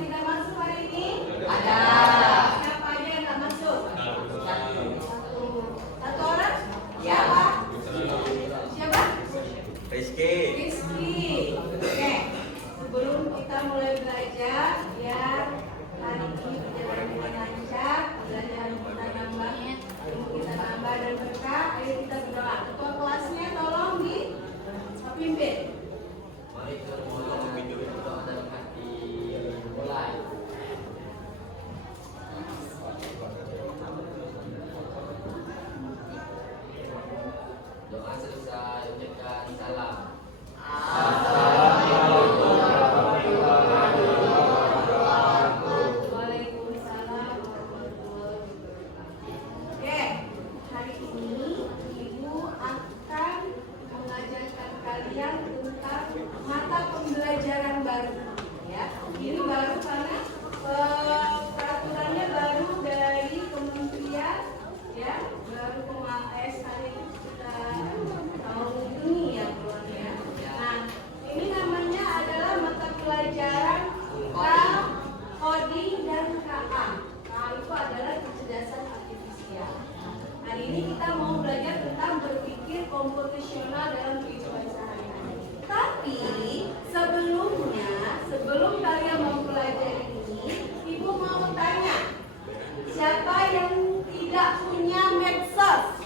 yang tidak masuk hari ini? Ada. Siapa aja yang nggak masuk? Satu orang? Siapa? Siapa? Rizky. Oke. Sebelum kita mulai belajar, biar hari ini berjalan dengan lancar, pelajaran kita nambah, ilmu kita nambah dan berkah. Ayo kita berdoa. Ketua kelasnya tolong dipimpin. Mari kita berdoa dalam hati. Mulai. Doa selesai, ucapkan salam. Waalaikumsalam warahmatullahi wabarakatuh. Oke, hari ini Ibu akan mengajarkan kalian tentang mata pembelajaran baru. Ya, ini baru karena peraturannya baru dari kementerian, ya, baru kemarin hari ini kita tahun ini ya keluarnya. Nah, ini namanya adalah mata pelajaran coding dan KA. KA itu adalah kecerdasan artifisial. Hari ini kita mau belajar tentang berpikir komputasional dalam kehidupan sehari-hari. Tapi sebelum kalian mau belajar ini, Ibu mau tanya, siapa yang tidak punya medsos?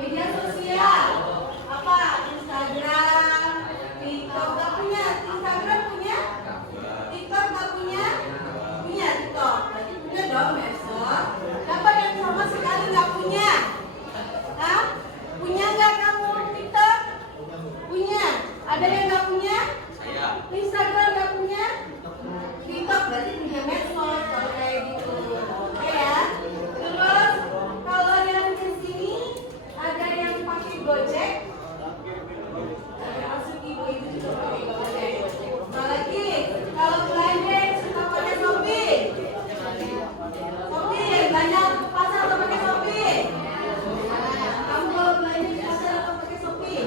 Media sosial? Apa? Instagram, TikTok? Gak punya? Instagram punya? TikTok gak punya? Punya TikTok. Berarti punya dong medsos. Siapa yang sama sekali gak punya? Hah? Punya gak kamu TikTok? Punya. Ada yang gak punya? Saya. Instagram gak punya? TikTok berarti punya medsos kalau kayak gitu. Oke ya. Terus kalau yang di sini ada yang pakai Gojek. Masuk ibu-ibu juga pakai Gojek. Apalagi kalau belanja yang suka pakai Shopee. Shopee belanja ke pasar atau pakai Shopee? Kamu kalau belanja di pasar atau pakai Shopee?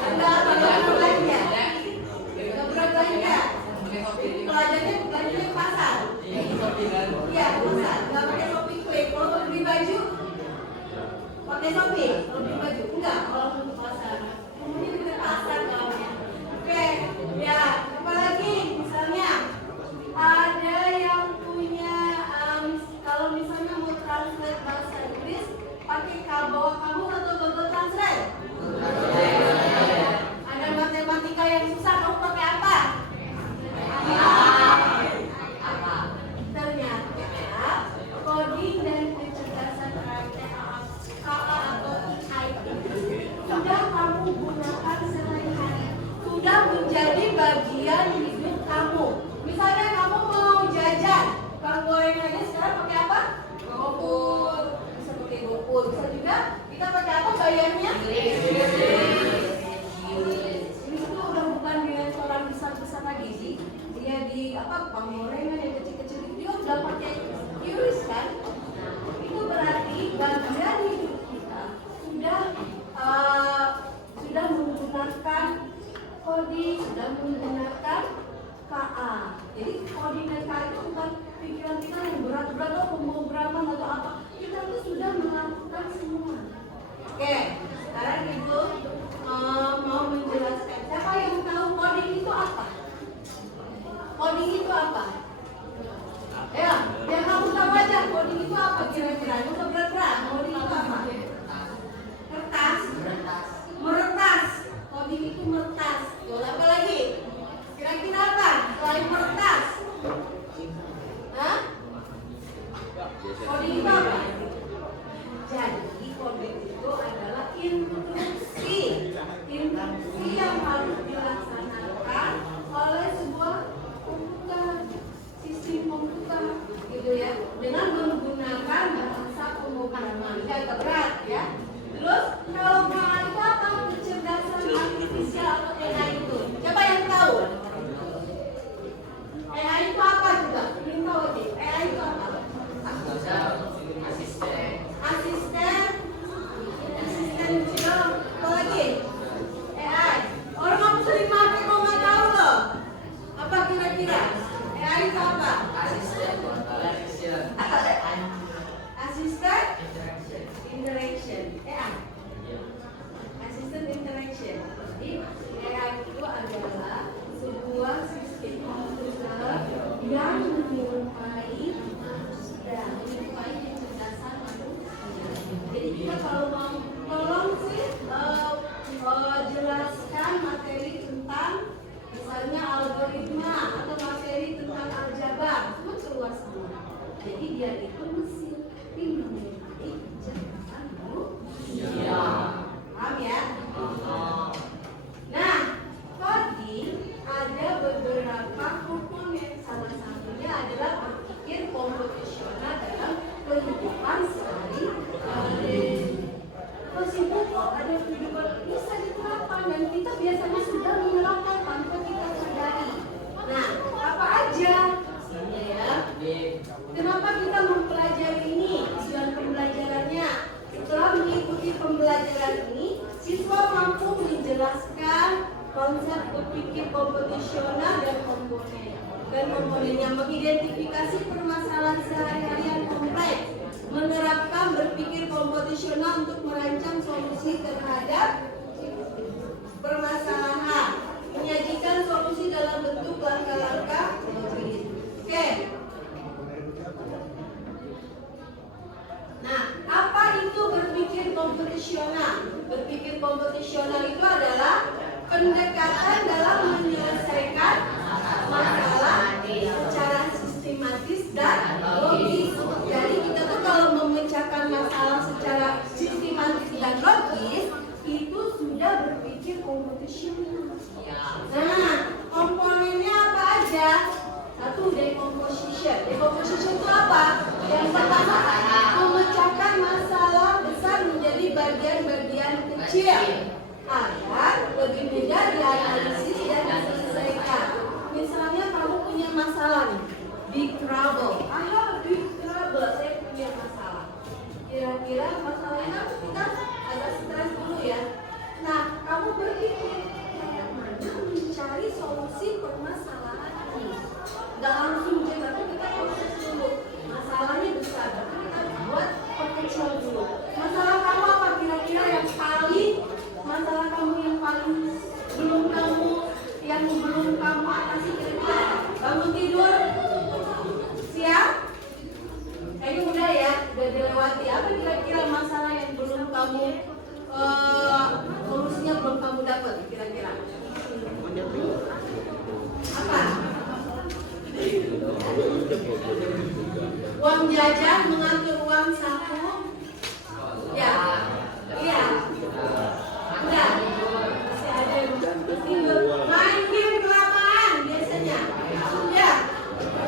Enggak pernah belanja. Enggak pernah belanja. Pelajarnya belanja ke pasar. Iya, ke pasar. Enggak pakai Shopee Quick. Kalau beli baju pakai Shopee. Kalau beli baju enggak. Kalau ke pasar. Kemudian ke pasar kawannya. Oke, ya. Apalagi misalnya ada yang punya kalau misalnya mau translate bahasa Inggris pakai bawa kamu atau Google Translate. Ada matematika yang susah, kamu pakai apa? Ternyata coding dan kecerdasan KA atau AI sudah kamu gunakan sehari-hari, sudah menjadi bagian hidup kamu. Misalnya kamu mau jajan, bang goreng aja sekarang pakai apa? GoFood. Bisa pakai GoFood. Bisa juga kita pakai apa bayarnya? Ini tuh udah bukan di restoran besar-besar lagi sih. Dia di apa penggorengan yang kecil-kecil itu dia udah pakai QRIS kan? Nah, itu berarti bagian hidup kita sudah menggunakan coding, sudah menggunakan KA. Jadi coding dan KA itu bukan pikiran kita yang berat-berat atau pemrograman atau apa. Kita tuh sudah melakukan semua. Oke, sekarang Ibu mau menjelaskan. Siapa yang tahu coding itu apa? Coding itu apa? Ya, yang kamu tahu aja coding itu apa kira-kira? Itu berat-berat. Coding itu apa? Kertas. Meretas. Coding itu meretas. Tuh, apa lagi? Kira-kira apa? Selain meretas? Hah? Coding itu apa? Jadi coding itu adalah instruksi yang harus dilaksanakan oleh sebuah komputer. kira-kira? AI itu apa? Asisten. Asisten interaction. Asisten interaction. Jadi AI itu adalah sebuah sistem komputer yang menyerupai kecerdasan manusia. Jadi kita kalau mau tolong sih jelaskan materi tentang misalnya algoritma atau materi tentang aljabar, semua keluar semua. Jadi dia itu mesin yang menyerupai kecerdasan manusia. Paham ya? Nah, coding ada beberapa komponen. Salah satunya adalah berpikir komputasional dalam kehidupan sehari-hari. Simpel kok, ada kehidupan bisa diterapkan dan kita biasanya sudah menerapkan tanpa kita sadari. Nah, apa aja? Ya. Kenapa kita mempelajari ini? Tujuan pembelajarannya. Setelah mengikuti pembelajaran ini, siswa mampu menjelaskan konsep berpikir komputasional dan komponennya, mengidentifikasi permasalahan sehari-hari yang kompleks, menerapkan berpikir komputasional untuk merancang solusi terhadap permasalahan, menyajikan solusi dalam bentuk langkah-langkah logis. Oke. Nah, apa itu berpikir komputasional? Berpikir komputasional itu adalah pendekatan dalam menyelesaikan masalah secara sistematis dan logis. Jadi kita tuh kalau memecahkan masalah secara sistematis dan logis itu sudah berpikir komputasional. Nah, komponennya apa aja? Satu, decomposition. Decomposition itu apa? Yang pertama, memecahkan masalah besar menjadi bagian-bagian kecil agar lebih mudah dianalisis dan diselesaikan. Misalnya kamu punya masalah nih, big trouble. Big trouble, saya punya masalah. Kira-kira masalahnya kita agak stres dulu ya. Nah, kamu berpikir kayak mana mencari solusi permasalahan ini. Gak langsung aja, tapi kita proses dulu. Masalahnya besar, tapi kita buat perkecil dulu. Masalah kamu apa kira-kira yang paling, masalah kamu yang paling belum kamu atasi kira-kira? Bangun tidur siang? Kayaknya udah ya, udah dilewati. Apa kira-kira masalah yang belum kamu solusinya belum kamu dapat kira-kira? Apa? Uang jajan, mengatur uang saku. Ya, iya. Udah. Masih ada tidur. Main game ke lapangan biasanya. Ya.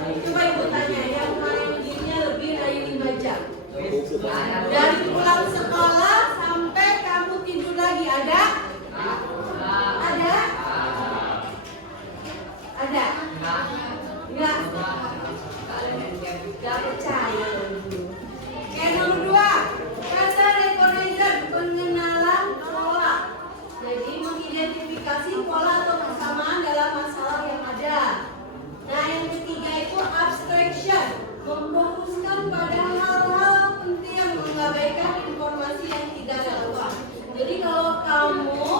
Coba ibu tanya, yang main gamenya lebih dari 5 jam. Dari pulang sekolah sampai kamu tidur lagi ada? Ada? Ada? Enggak. Gak percaya. Oke, nomor 2, kata recognizer, pengenalan pola. Jadi mengidentifikasi pola atau persamaan dalam masalah yang ada. Nah, yang ketiga itu abstraction, memfokuskan pada hal-hal penting yang mengabaikan informasi yang tidak relevan. Jadi kalau kamu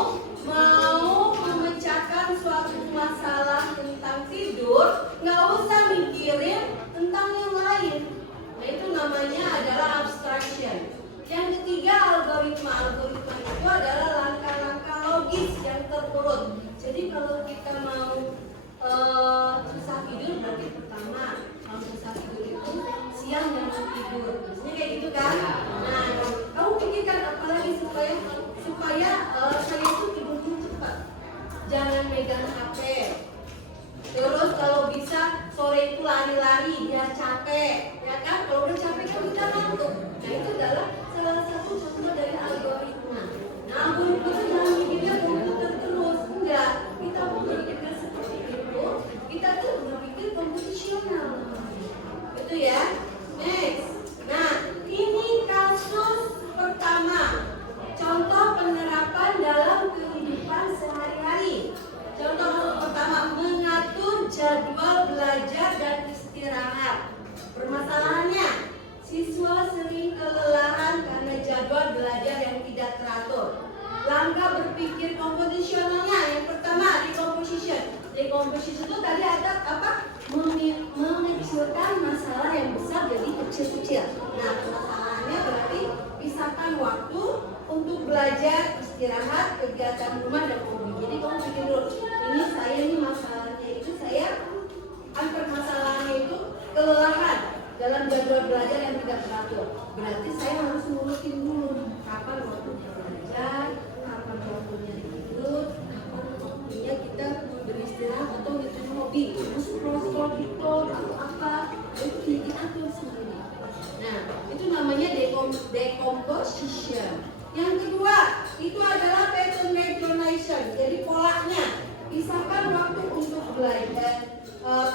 mau memecahkan suatu masalah tentang tidur, nggak usah mikirin tentang yang lain. Nah, itu namanya adalah abstraction. Yang ketiga algoritma. Algoritma itu adalah langkah-langkah logis yang terurut. Jadi kalau kita mau susah tidur, berarti pertama kalau susah tidur itu siang jangan tidur. Maksudnya kayak gitu kan? Nah, kamu pikirkan apa lagi supaya saya itu tidurnya cepat. Jangan megang HP. Terus kalau bisa sore itu lari-lari biar capek, ya kan? Kalau udah capek kan kita ngantuk. Nah, itu adalah salah satu contoh dari algoritma. Nah, algoritma itu jangan mikirnya komputer terus, enggak. Kita mau berpikir seperti itu, kita tuh berpikir komputasional. Itu ya. Next. Nah, ini kasus pertama. Contoh penerapan dalam kehidupan sehari-hari. Contoh pertama, mengatur jadwal dan istirahat. Permasalahannya, siswa sering kelelahan karena jadwal belajar yang tidak teratur. Langkah berpikir komposisionalnya, yang pertama decomposition. Decomposition itu tadi ada apa? Mengecilkan masalah yang besar jadi kecil-kecil. Nah, permasalahannya berarti pisahkan waktu untuk belajar, istirahat, kegiatan rumah dan hobi. Jadi kamu pikir dulu, ini saya nih masalahnya itu saya permasalahannya itu kelelahan dalam jadwal belajar yang tidak teratur. Berarti saya harus ngurutin dulu kapan waktu belajar, kapan waktunya tidur, kapan waktunya kita beristirahat atau ngikutin hobi, masuk scroll TikTok atau apa, itu diatur sendiri. Nah, itu namanya decomposition. Yang kedua, itu adalah pattern recognition. Jadi polanya, pisahkan waktu untuk belajar,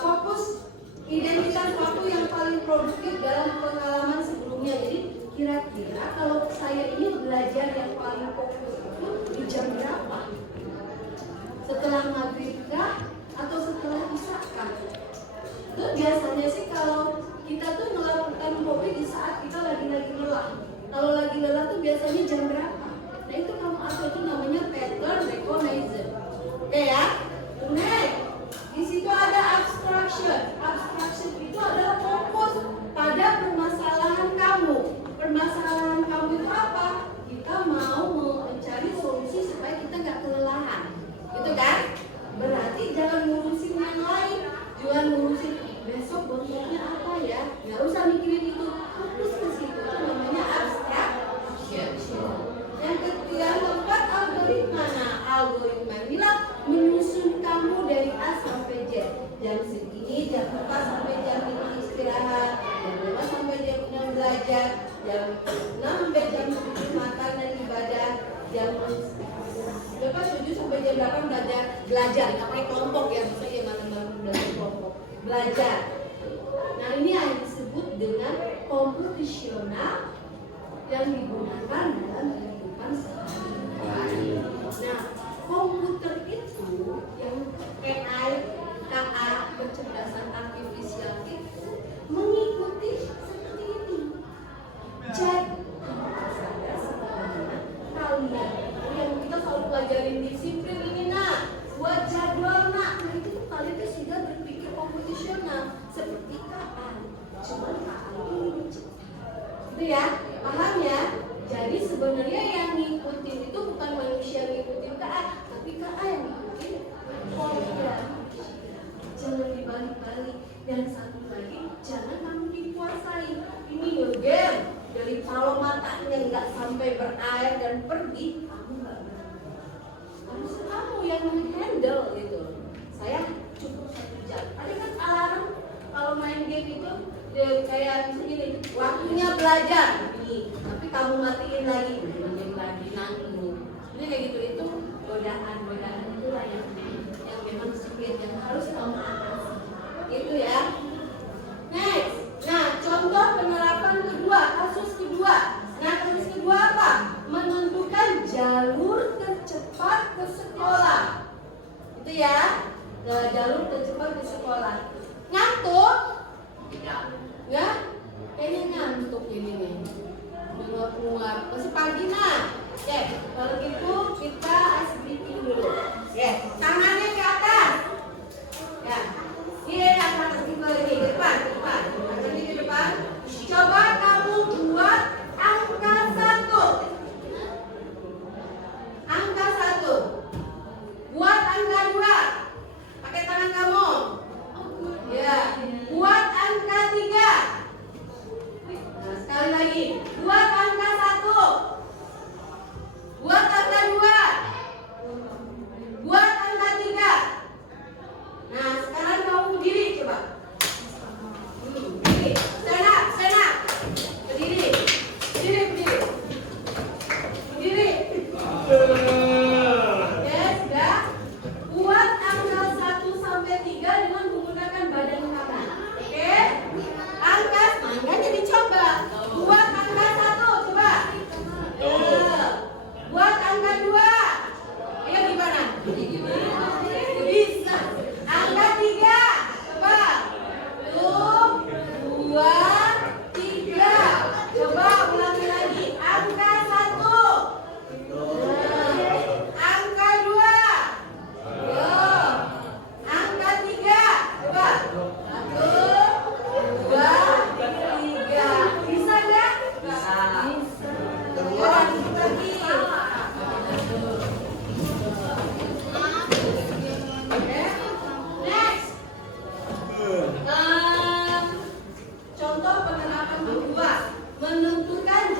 fokus identitas waktu yang paling produktif dalam pengalaman sebelumnya. Jadi kira-kira kalau saya ini belajar yang paling fokus itu di jam berapa? Setelah maghrib kah? Atau setelah isya kah? Itu biasanya sih kalau kita tuh melakukan hobi di saat kita lagi lelah. Kalau lagi lelah tuh biasanya jam berapa? Nah itu kamu atur, itu namanya pattern recognition. Oke ya? Next, di situ ada abstraction. Abstraction itu adalah fokus pada permasalahan kamu. Permasalahan kamu itu apa? Kita mau mencari solusi supaya kita nggak kelelahan, gitu kan? Berarti jangan ngurusin yang lain, jangan ngurusin besok bongkoknya apa ya. Nggak usah mikirin itu, fokus ke situ. Itu namanya abstraction. Yang keempat algoritma. Nah, algoritma inilah menyusun kamu dari A sampai Z. Jam segini, jam 4 sampai jam 5 istirahat, jam 5 sampai jam 6 belajar, jam 6 sampai jam 7 makan dan ibadah, jam 7 sampai jam 8 belajar. Nggak pakai kelompok ya, maksudnya mana belajar kelompok. Belajar. Nah, ini yang disebut dengan komputasional yang digunakan dalam kehidupan sehari-hari. Nah, komputer itu yang AI, KA, kecerdasan artifisial itu mengikuti seperti ini. Jadi, saya sebenarnya kalian yang kita selalu pelajarin disiplin ini nak, buat jadwal nak, nah itu kalian itu sudah berpikir komputasional seperti KA. Cuma KA ini itu ya, paham ya? Jadi sebenarnya yang ngikutin itu bukan manusia ngikutin KA, tapi KA yang ngikutin komputer. Jangan dibalik-balik. Dan satu lagi, jangan kamu dikuasai. Ini game dari kalau matanya nggak sampai berair dan pergi, kamu nggak berani. Harus kamu yang handle gitu. Saya cukup 1 jam. Ada kan alarm kalau main game itu kayak misalnya waktunya belajar nih, tapi kamu matiin lagi nanggung. Ini kayak gitu, itu godaan itulah yang memang sulit, yang harus kamu atasi. Itu ya. Next. Nah, contoh penerapan kedua, kasus kedua. Nah, kasus kedua apa? Menentukan jalur tercepat ke sekolah. Itu ya. Jalur tercepat ke sekolah. Ngantuk? Enggak? Kayaknya ngantuk ini nih. Muap-muap. Masih pagi nah. Oke, kalau gitu kita ice breathing dulu. Oke, tangannya ke atas. Ya. Iya, ke atas.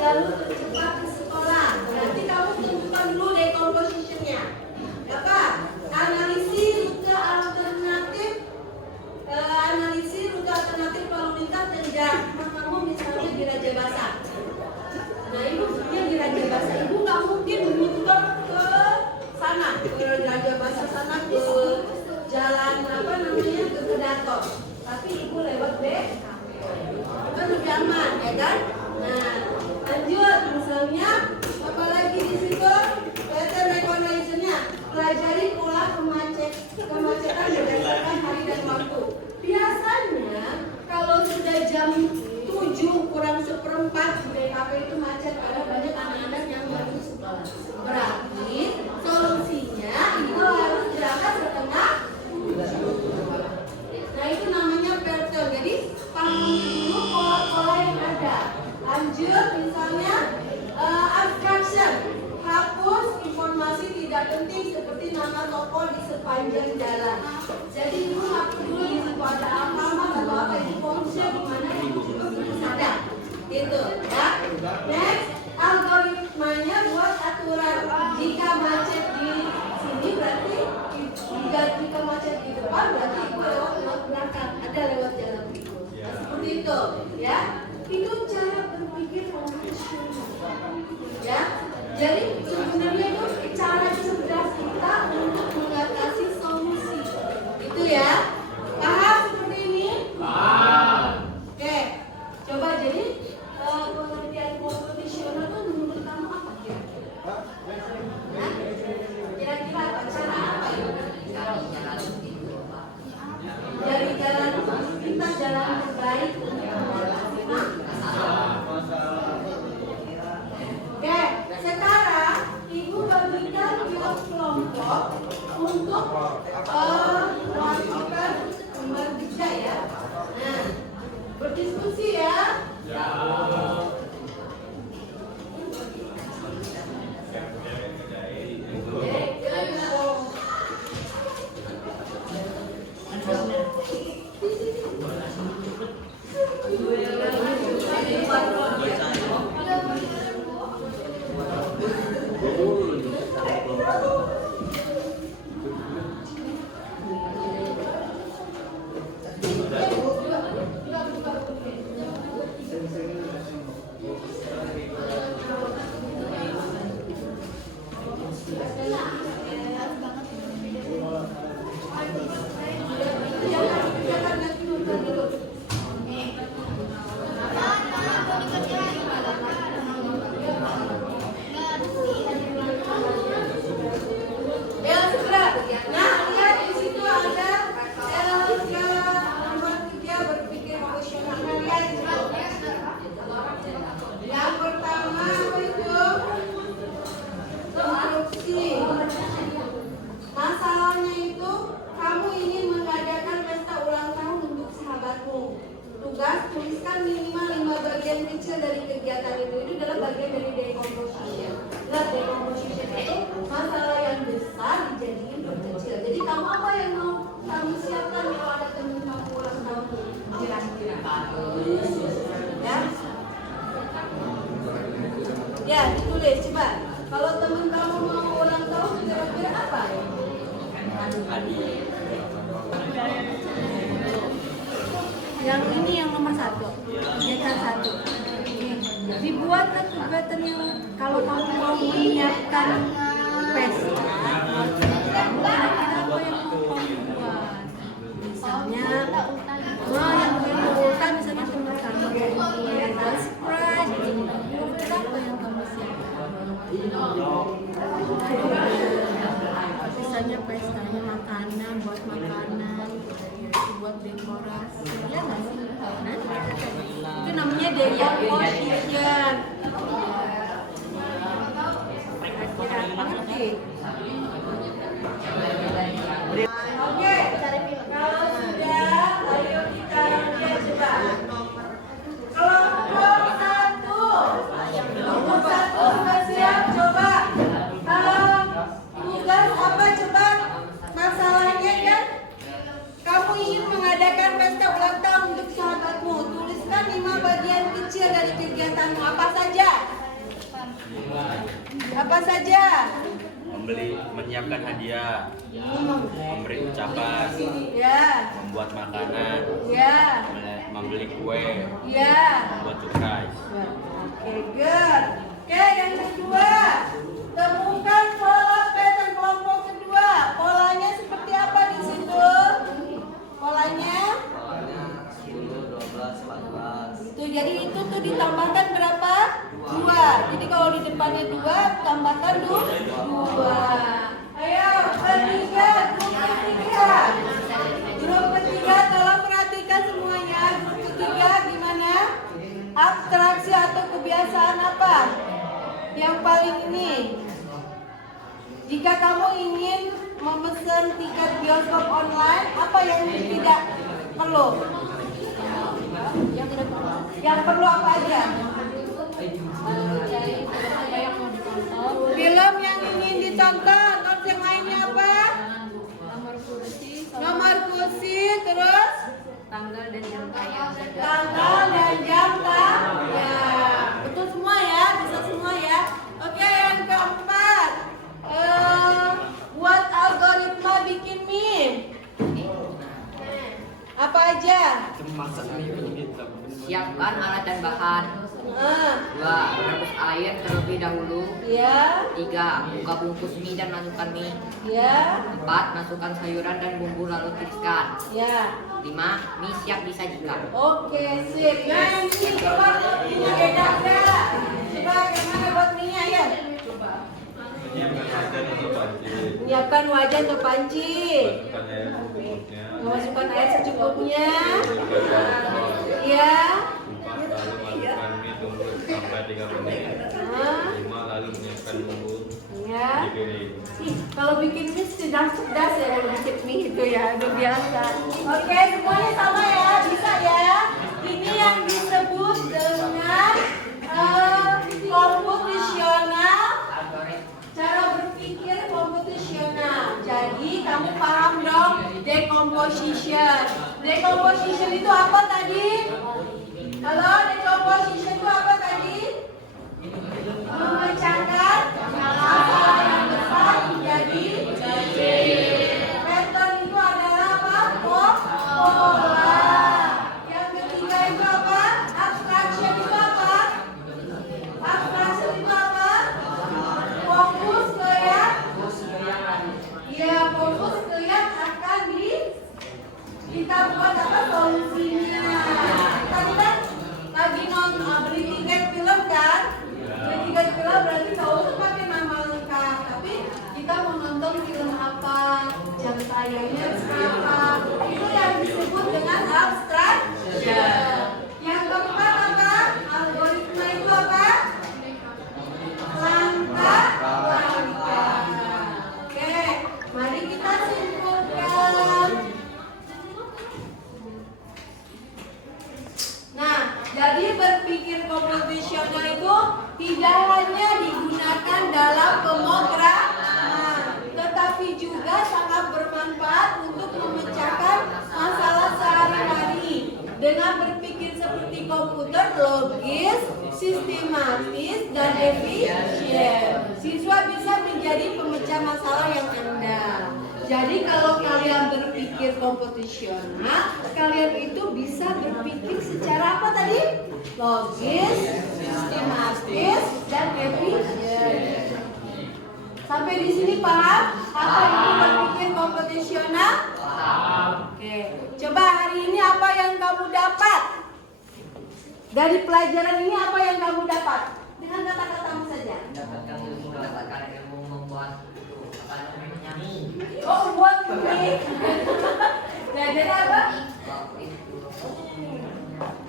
lalu cepat ke sekolah. Nanti kamu tentukan dulu deh compositionnya. Apa? Analisis rute alternatif lalu lintas dan jarak kamu misalnya di Raja Basa. Nah, ibu sebenarnya di Raja Basa, ibu nggak mungkin menutup ke sana, ke Raja Basa sana, ke jalan apa namanya, ke Kedaton. Tapi ibu lewat kan lebih aman, ya kan? Nah, lanjut misalnya, apalagi di situ pattern recognition-nya, pelajari pola kemacetan berdasarkan hari dan waktu. Biasanya kalau sudah jam 7 kurang seperempat di BKP itu macet karena banyak anak-anak yang baru sekolah. Berarti solusinya itu harus berangkat setengah 7. Nah, itu namanya pattern. Jadi pahami dulu pola-pola yang ada. Lanjut misalnya abstraction. Hapus informasi tidak penting seperti nama toko di sepanjang jalan. Jadi ibu hapus dulu di situ ada alamat atau apa itu konsep di mana ibu juga belum sadar. Gitu ya. Next, algoritmanya buat aturan. Jika macet di sini berarti jika macet di depan berarti ibu lewat belakang. Ada lewat jalan itu. Nah, seperti itu ya. Itu cara berpikir konvensional. Ya. Jadi sebenarnya itu cara cerdas kita untuk mengatasi solusi. Itu ya. Paham seperti ini? Paham. Oke. Coba jadi pengertian konvensional itu menurut kamu apa kira-kira? Kira-kira apa? Cara apa ya? Dari jalan kita jalan terbaik untuk mengatasi masalah. Oke, sekarang ibu bagikan kelompok untuk melakukan berbicara ya. Nah, berdiskusi ya. Tuliskan minimal 5 bagian kecil dari kegiatan itu. Itu adalah bagian dari decomposition. Nah, decomposition itu masalah yang besar dijadiin kecil. Jadi kamu apa yang mau kamu siapkan kalau ada teman kamu ulang tahun kira-kira? Ya, ya ditulis coba. Kalau teman kamu mau ulang tahun kira-kira apa? Yang ini yang nomor 1, kegiatan 1. Dibuatlah kegiatan yang kalau kamu mau menyiapkan pesta, kira-kira apa yang mau kamu buat? Misalnya, yang berurutan misalnya teman kamu yang surprise, kira-kira apa yang kamu siapkan? Misalnya pestanya makanan, buat makanan, buat dekorasi, ya nggak sih? Itu namanya decomposition. Kira-kira mengerti? Oke, kalau sudah, ayo kita lihat coba. Kelompok 1 sudah siap, coba. Tugas apa coba? Masalahnya kan? Kamu ingin mengadakan pesta ulang tahun untuk sahabatmu. Tuliskan 5 bagian kecil dari kegiatanmu. Apa saja? saja? Menyiapkan hadiah, memberi ucapan, Ya. membuat makanan, Ya. membeli kue, Ya. membuat surprise. Oke, good. Oke, yang kedua. Temukan pola pattern kelompok kedua. Polanya seperti apa di situ? Polanya? Soalnya 10, 12, 14. Itu jadi itu tuh ditambahkan berapa? 2. Jadi kalau di depannya 2 tambahkan 2. Ayo, ketiga, grup ketiga. Grup ketiga tolong perhatikan semuanya. Grup ketiga gimana? Abstraksi atau kebiasaan apa? Yang paling ini. Jika kamu ingin memesan tiket bioskop online, apa yang tidak perlu? Yang perlu apa aja? Film yang ingin ditonton, terus yang lainnya apa? Nomor kursi, terus Tanggal dan jam tayang. tanggal dan jam tayang. Betul semua ya, bisa semua ya. Oke, yang keempat, buat algoritma bikin meme. Apa aja? Siapkan alat dan bahan. 2. Rebus air terlebih dahulu. Ya, 3. Buka bungkus mie dan masukkan mie. ya, 4. Masukkan sayuran dan bumbu lalu tiriskan. ya. 5. Mie siap disajikan. Oke, sip. Nah, ini coba ini beda enggak? Coba gimana buat mie-nya ya? Menyiapkan wajan atau panci. Memasukkan air secukupnya. Iya. Lalu menyiapkan bumbu Ya. di piring. Ih, kalau bikin mie sedang cerdas ya kalau bikin mie itu ya, udah biasa. Oke, semuanya sama ya, bisa ya. Ini yang disebut dengan komputasional, cara berpikir komputasional. Jadi kamu paham dong decomposition. Decomposition itu apa tadi? Halo, decomposition itu apa tadi? Memecahkan masalah yang besar menjadi kecil. Pattern itu adalah apa? Pola. Yang ketiga itu apa? Abstraction itu apa? Abstraction itu apa? Fokus ke yang? Ya, fokus ke yang akan kita buat apa solusinya. Tadi kan lagi beli tiket film kan? Beli tiket film berarti nggak usah pakai nama lengkap, tapi kita mau nonton film apa, jam tayangnya berapa, itu yang disebut dengan abstraction. Yang keempat apa? Algoritma itu apa? Langkah-langkah. Oke, mari kita simpulkan. Nah, jadi berpikir komputasional itu tidak hanya digunakan dalam pemrograman, tetapi juga sangat bermanfaat untuk memecahkan masalah sehari-hari. Dengan berpikir seperti komputer, logis, sistematis, dan efisien, siswa bisa menjadi pemecah masalah yang andal. Jadi kalau kalian berpikir komputasional, kalian itu bisa berpikir secara apa tadi? Logis, sistematis, dan efisien. Sampai di sini paham apa itu berpikir komputasional? Oke, coba hari ini apa yang kamu dapat? Dari pelajaran ini apa yang kamu dapat? Dengan kata-katamu saja. Mendapatkan ilmu membuat nyanyi. Oh, buat mie. Belajar apa?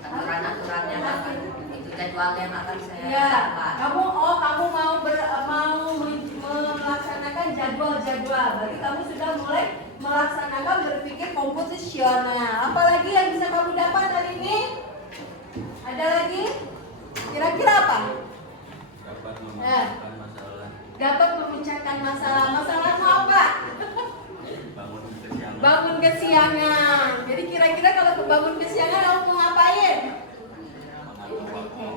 Aturan-aturannya akan itu jadwal yang akan saya Ya, lakukan. kamu mau melaksanakan jadwal-jadwal. Berarti kamu sudah mulai melaksanakan berpikir komputasional. Apalagi yang bisa kamu dapat hari ini? Ada lagi? Kira-kira apa? Dapat memecahkan masalah. Dapat memecahkan masalah. Masalahmu apa? Bangun kesiangan. Bangun kesiangan. Jadi kira-kira kalau bangun kesiangan kamu mau ngapain?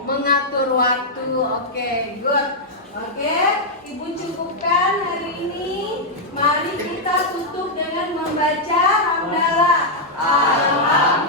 Mengatur waktu. Oke, good. Oke, Ibu cukupkan hari ini. Mari kita tutup dengan membaca hamdalah. Alhamdulillah.